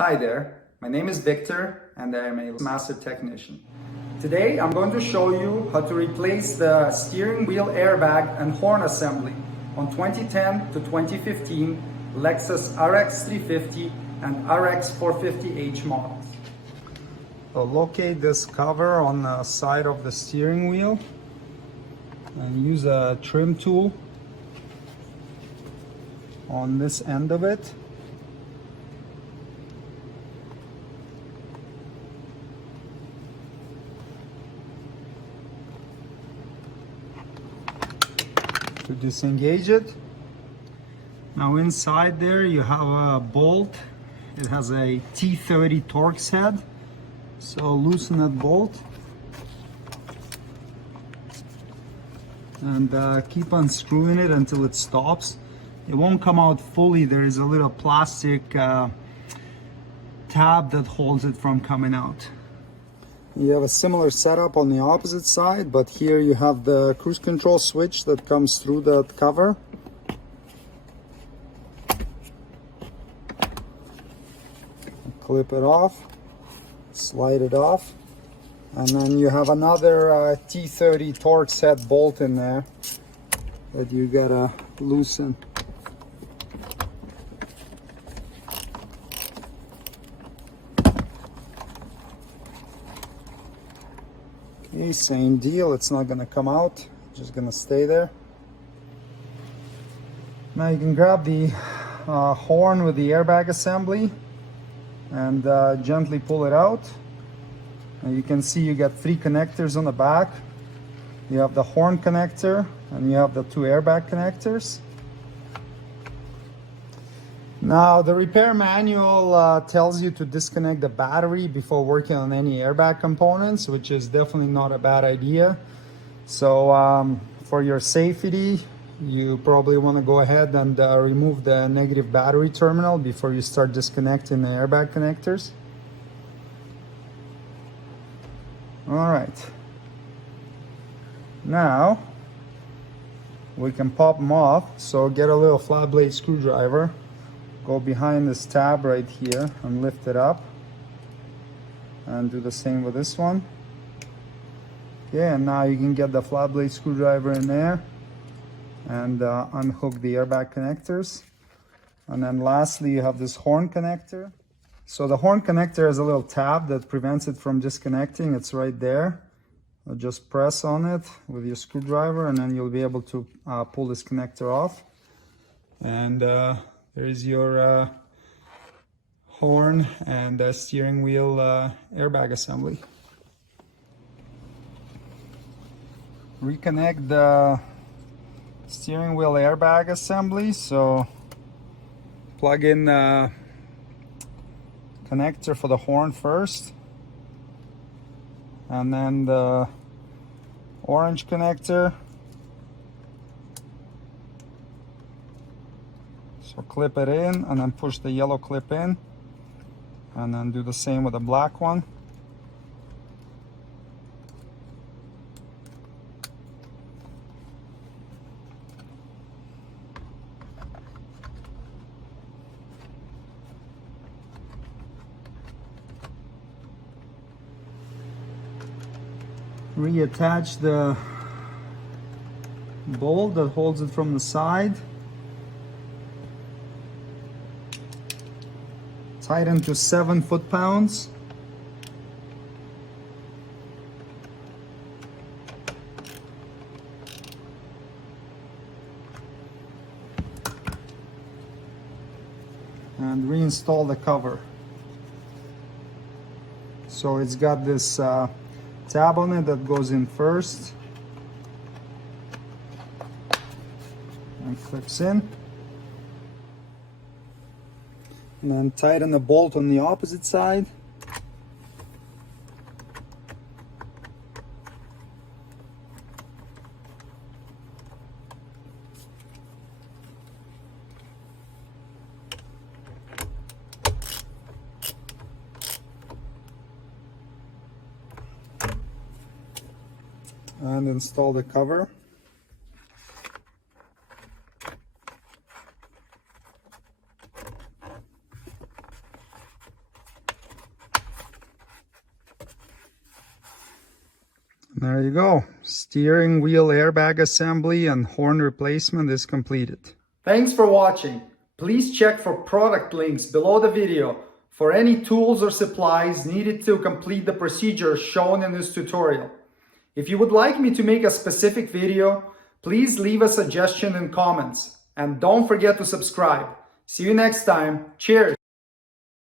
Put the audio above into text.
Hi there, my name is Victor and I am a master technician. Today I'm going to show you how to replace the steering wheel airbag and horn assembly on 2010 to 2015 Lexus RX350 and RX450h models. So locate this cover on the side of the steering wheel and use a trim tool on this end of it. To disengage it. Now inside there you have a bolt. It has a T30 Torx head. So loosen that bolt and keep unscrewing it until it stops. It won't come out fully. There is a little plastic tab that holds it from coming out. You have a similar setup on the opposite side, but here you have the cruise control switch that comes through that cover. Clip it off, slide it off, and then you have another T30 Torx head bolt in there that you gotta loosen. Okay, same deal, it's not gonna come out, just gonna stay there. Now you can grab the horn with the airbag assembly and gently pull it out. And you can see you got 3 connectors on the back. You have the horn connector and you have the 2 airbag connectors. Now the repair manual tells you to disconnect the battery before working on any airbag components, which is definitely not a bad idea. So for your safety, you probably want to go ahead and remove the negative battery terminal before you start disconnecting the airbag connectors. All right. Now we can pop them off. So get a little flat blade screwdriver. Go behind this tab right here and lift it up, and do the same with this one. Okay, and now you can get the flat blade screwdriver in there and unhook the airbag connectors. And then lastly you have this horn connector. So the horn connector has a little tab that prevents it from disconnecting. It's right there. Just press on it with your screwdriver and then you'll be able to pull this connector off. And there is your horn and steering wheel airbag assembly. Reconnect the steering wheel airbag assembly. So plug in the connector for the horn first, and then the orange connector. So clip it in and then push the yellow clip in, and then do the same with the black one. Reattach the bolt that holds it from the side. Tighten to 7 foot-pounds. And reinstall the cover. So it's got this tab on it that goes in first and clips in. And then tighten the bolt on the opposite side. And install the cover. There you go. Steering wheel airbag assembly and horn replacement is completed. Thanks for watching. Please check for product links below the video for any tools or supplies needed to complete the procedure shown in this tutorial. If you would like me to make a specific video, please leave a suggestion in comments. And don't forget to subscribe. See you next time. Cheers!